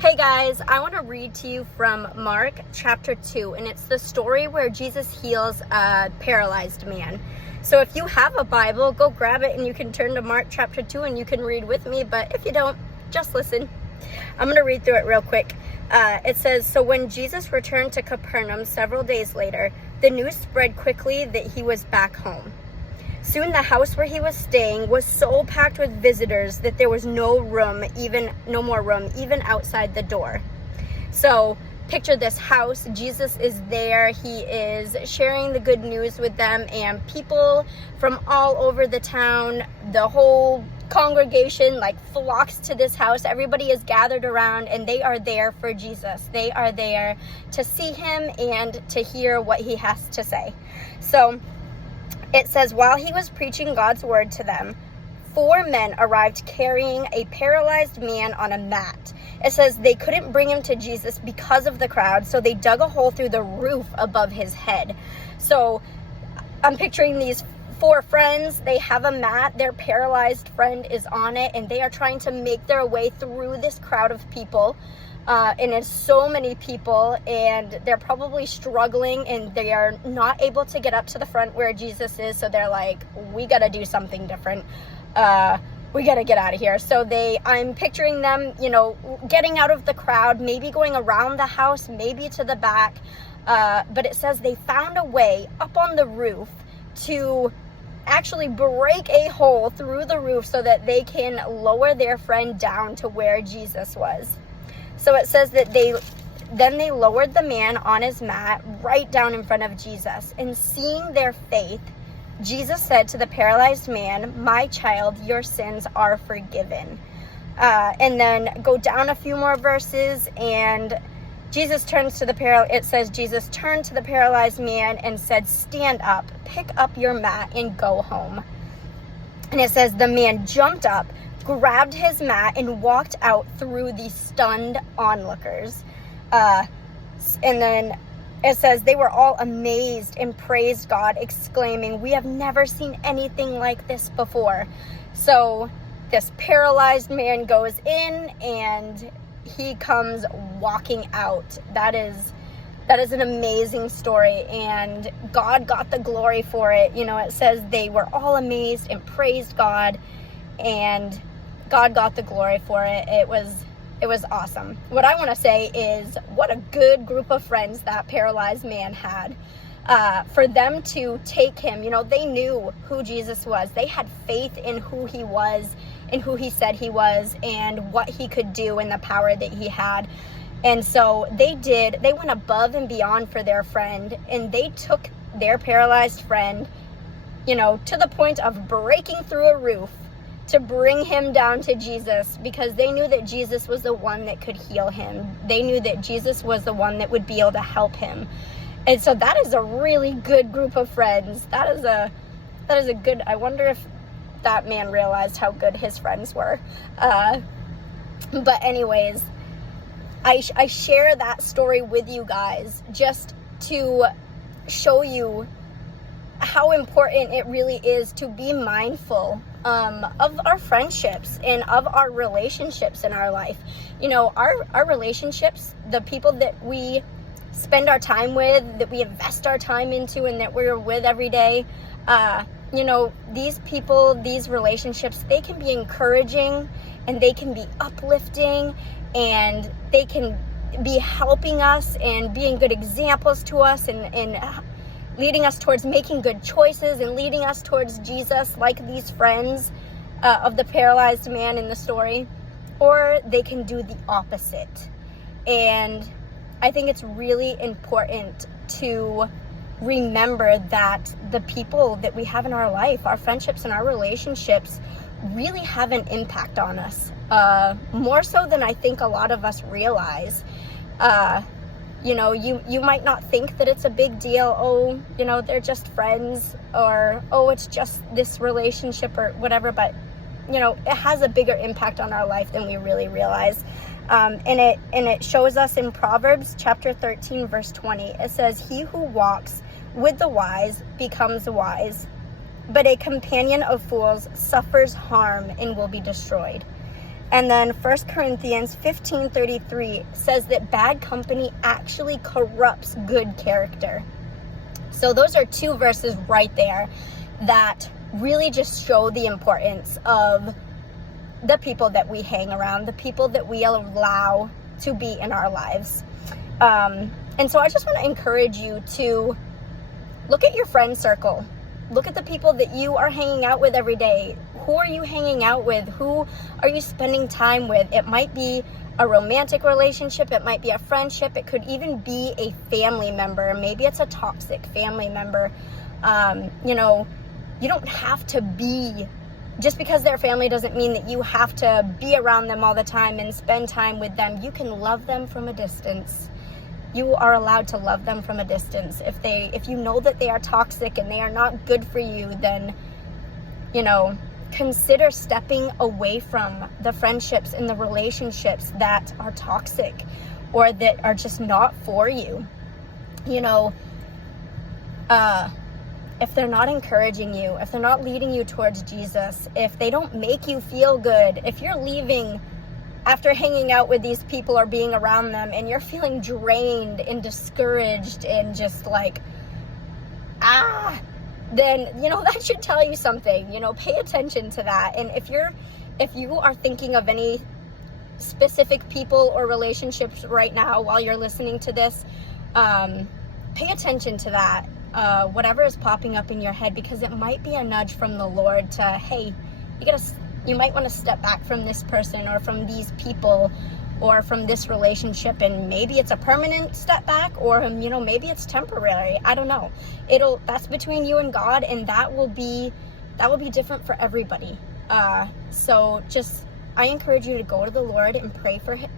Hey guys, I want to read to you from Mark chapter 2, and it's the story where Jesus heals a paralyzed man. So if you have a Bible, go grab it and you can turn to Mark chapter 2 and you can read with me, but if you don't, just listen. I'm going to read through it real quick. It says, "So when Jesus returned to Capernaum several days later, the news spread quickly that he was back home. Soon the house where he was staying was so packed with visitors that there was no more room, even outside the door." So picture this house. Jesus is there. He is sharing the good news with them, and people from all over the town, the whole congregation flocks to this house. Everybody is gathered around and they are there for Jesus. They are there to see him and to hear what he has to say. So it says, while he was preaching God's word to them, 4 men arrived carrying a paralyzed man on a mat. It says they couldn't bring him to Jesus because of the crowd, so they dug a hole through the roof above his head. So I'm picturing these 4 friends. They have a mat. Their paralyzed friend is on it, and they are trying to make their way through this crowd of people. And it's so many people, and they're probably struggling, and they are not able to get up to the front where Jesus is. So they're like, we got to do something different. We got to get out of here. So I'm picturing them, getting out of the crowd, maybe going around the house, maybe to the back. But it says they found a way up on the roof to actually break a hole through the roof so that they can lower their friend down to where Jesus was. So it says that they lowered the man on his mat right down in front of Jesus. And seeing their faith, Jesus said to the paralyzed man, "My child, your sins are forgiven." And then go down a few more verses, and Jesus turned to the paralyzed man and said, "Stand up, pick up your mat, and go home." And it says the man jumped up, grabbed his mat, and walked out through the stunned onlookers. And then it says they were all amazed and praised God, exclaiming, "We have never seen anything like this before." So this paralyzed man goes in and he comes walking out. That is an amazing story, and God got the glory for it. It says they were all amazed and praised God, and God got the glory for it. It was awesome. What I want to say is, what a good group of friends that paralyzed man had. For them to take him, they knew who Jesus was. They had faith in who he was and who he said he was and what he could do and the power that he had. And so they went above and beyond for their friend, and they took their paralyzed friend, to the point of breaking through a roof to bring him down to Jesus, because they knew that Jesus was the one that could heal him. They knew that Jesus was the one that would be able to help him. And so that is a really good group of friends. That is a good, I wonder if that man realized how good his friends were. But anyways, I share that story with you guys just to show you how important it really is to be mindful of our friendships and of our relationships in our life. Our relationships, the people that we spend our time with, that we invest our time into, and that we're with every day, these people, these relationships, they can be encouraging, and they can be uplifting, and they can be helping us and being good examples to us, and leading us towards making good choices and leading us towards Jesus, like these friends of the paralyzed man in the story. Or they can do the opposite. And I think it's really important to remember that the people that we have in our life, our friendships and our relationships, really have an impact on us, more so than I think a lot of us realize. You might not think that it's a big deal. They're just friends, or, it's just this relationship or whatever. But, it has a bigger impact on our life than we really realize. And it shows us in Proverbs chapter 13, verse 20. It says, "He who walks with the wise becomes wise, but a companion of fools suffers harm and will be destroyed." And then 1 Corinthians 15:33 says that bad company actually corrupts good character. So those are two verses right there that really just show the importance of the people that we hang around, the people that we allow to be in our lives. And so I just want to encourage you to look at your friend circle. Look at the people that you are hanging out with every day. Who are you hanging out with? Who are you spending time with? It might be a romantic relationship. It might be a friendship. It could even be a family member. Maybe it's a toxic family member. You know, you don't have to be, just because they're family doesn't mean that you have to be around them all the time and spend time with them. You can love them from a distance. You are allowed to love them from a distance. If you know that they are toxic and they are not good for you, then, you know, consider stepping away from the friendships and the relationships that are toxic or that are just not for you. You know, if they're not encouraging you, if they're not leading you towards Jesus, if they don't make you feel good, if you're leaving after hanging out with these people or being around them and you're feeling drained and discouraged and just like, then, you know, that should tell you something. You know, pay attention to that. And if you are thinking of any specific people or relationships right now while you're listening to this, pay attention to that, whatever is popping up in your head, because it might be a nudge from the Lord to, hey, you might want to step back from this person or from these people or from this relationship, and maybe it's a permanent step back, or, you know, maybe it's temporary. I don't know. That's between you and God, and that will be different for everybody. So I encourage you to go to the Lord and pray for him.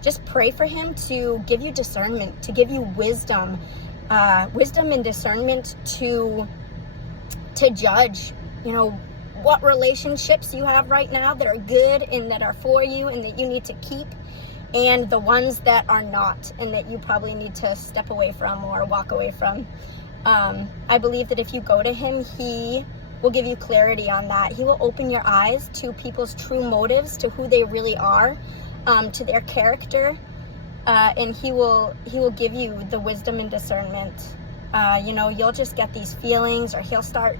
Just pray for him to give you discernment, to give you wisdom and discernment to judge, you know, what relationships you have right now that are good and that are for you and that you need to keep, and the ones that are not and that you probably need to step away from or walk away from. I believe that if you go to him, he will give you clarity on that. He will open your eyes to people's true motives, to who they really are, to their character, and he will give you the wisdom and discernment. You know, you'll just get these feelings, or he'll start,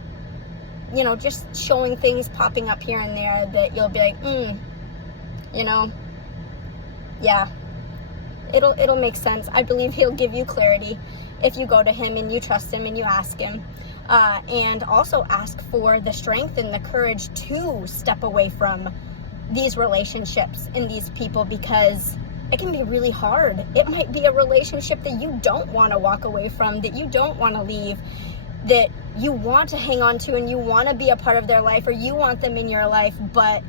you know, just showing things popping up here and there that you'll be like, you know, yeah, it'll make sense. I believe he'll give you clarity if you go to him and you trust him and you ask him, and also ask for the strength and the courage to step away from these relationships and these people, because it can be really hard. It might be a relationship that you don't want to walk away from, that you don't want to leave, that you want to hang on to and you want to be a part of their life, or you want them in your life, but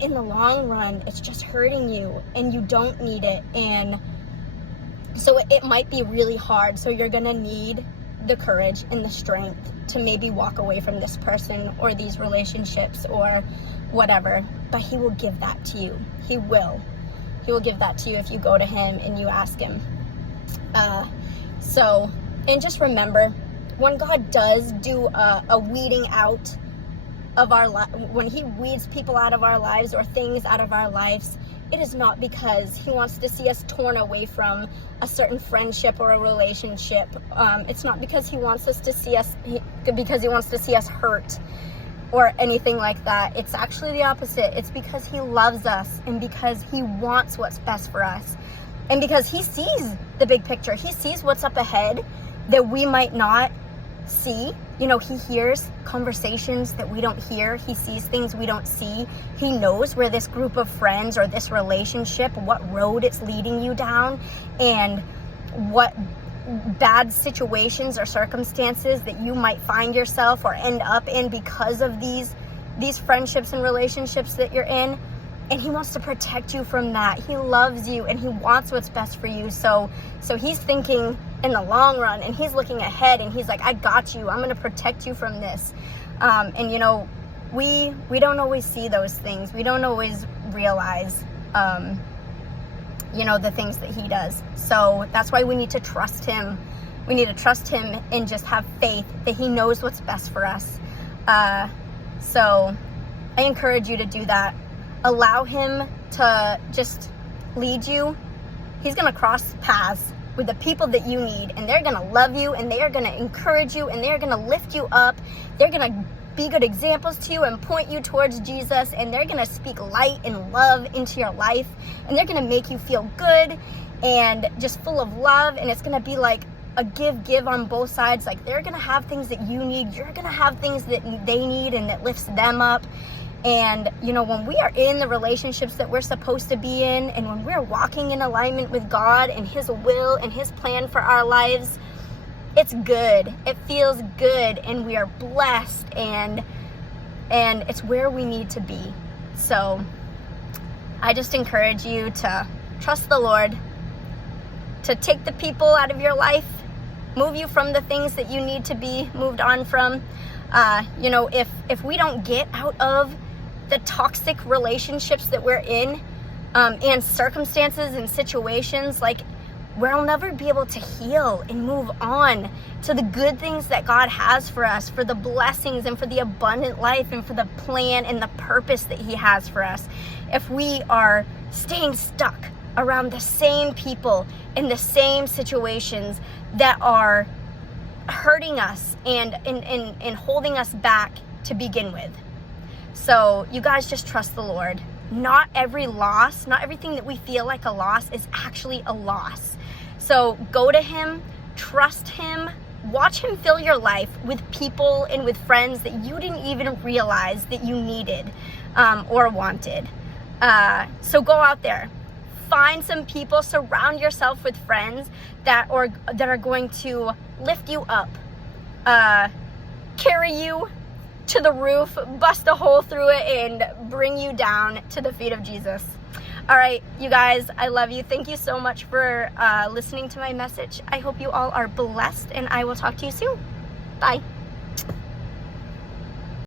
in the long run, it's just hurting you and you don't need it. And so it might be really hard. So you're going to need the courage and the strength to maybe walk away from this person or these relationships or whatever, but he will give that to you. He will give that to you if you go to him and you ask him. And just remember, when God does do a weeding out of our when he weeds people out of our lives or things out of our lives, it is not because he wants to see us torn away from a certain friendship or a relationship. It's not because he wants us to see us, because he wants to see us hurt or anything like that. It's actually the opposite. It's because he loves us and because he wants what's best for us, and because he sees the big picture. He sees what's up ahead that we might not see. You know, he hears conversations that we don't hear. He sees things we don't see. He knows where this group of friends or this relationship, what road it's leading you down, and what bad situations or circumstances that you might find yourself or end up in because of these friendships and relationships that you're in. And he wants to protect you from that. He loves you and he wants what's best for you. So he's thinking in the long run, and he's looking ahead, and he's like, I got you. I'm going to protect you from this. And you know, we don't always see those things. We don't always realize, you know, the things that he does. So that's why we need to trust him. We need to trust him and just have faith that he knows what's best for us. So I encourage you to do that. allow him to just lead you, he's going to cross paths with the people that you need, and they're going to love you, and they are going to encourage you, and they're going to lift you up. They're going to be good examples to you and point you towards Jesus, and they're going to speak light and love into your life, and they're going to make you feel good and just full of love. And it's going to be like a give on both sides. Like, they're going to have things that you need, you're going to have things that they need, and that lifts them up. And you know, when we are in the relationships that we're supposed to be in, and when we're walking in alignment with God and his will and his plan for our lives, it's good. It feels good, and we are blessed, and it's where we need to be. So I just encourage you to trust the Lord, to take the people out of your life, move you from the things that you need to be moved on from. You know, if we don't get out of the toxic relationships that we're in, and circumstances and situations, like, we'll never be able to heal and move on to the good things that God has for us, for the blessings and for the abundant life and for the plan and the purpose that he has for us, if we are staying stuck around the same people in the same situations that are hurting us and holding us back to begin with. So you guys just trust the Lord. Not every loss, not everything that we feel like a loss is actually a loss. So go to him, trust him, watch him fill your life with people and with friends that you didn't even realize that you needed or wanted. So go out there, find some people, surround yourself with friends that are going to lift you up, carry you to the roof, bust a hole through it, and bring you down to the feet of Jesus. All right, you guys, I love you. Thank you so much for listening to my message. I hope you all are blessed, and I will talk to you soon. Bye.